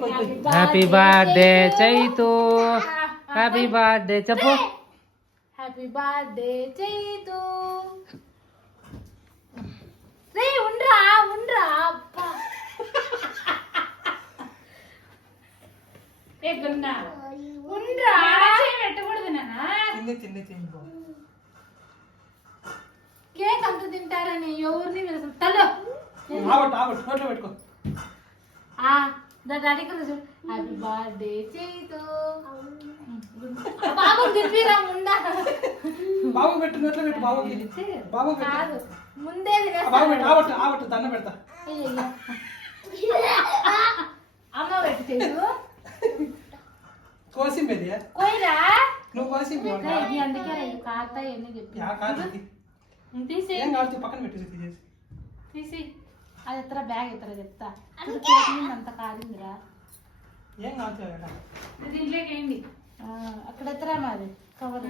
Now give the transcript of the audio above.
Happy birthday Chaitu, happy birthday చెప్పు. Happy birthday Chaitu. రే ఉండ్రా ఉండ్రా అబ్బా. ఏ గున్నా ఉండ్రా పెట్టకూడదు నాన్న. కేక్ అంత తింటారని ఎవరిని తల్లు పెట్టుకో. Happy birthday Chaitu. బాబు తినిపిరా ముందా. బాబు పెట్టు నోట్లో పెట్టు. బాబు కాదు ముందే దండం పెడతా. అమ్మ పెట్టు చైతు. కోసింది కోయిరా నువ్వు కోసింది అందుకే కాత ఎన్ని చెప్పి తీసి పక్కన పెట్టేసి తీసి అది ఎత్తరా బ్యాగ్ ఎత్తరా చెప్తా. అంత కాదిందిరా ఏం కాదు దీంట్లోకి వేయండి. అక్కడ ఎత్తరా మాది కవర్.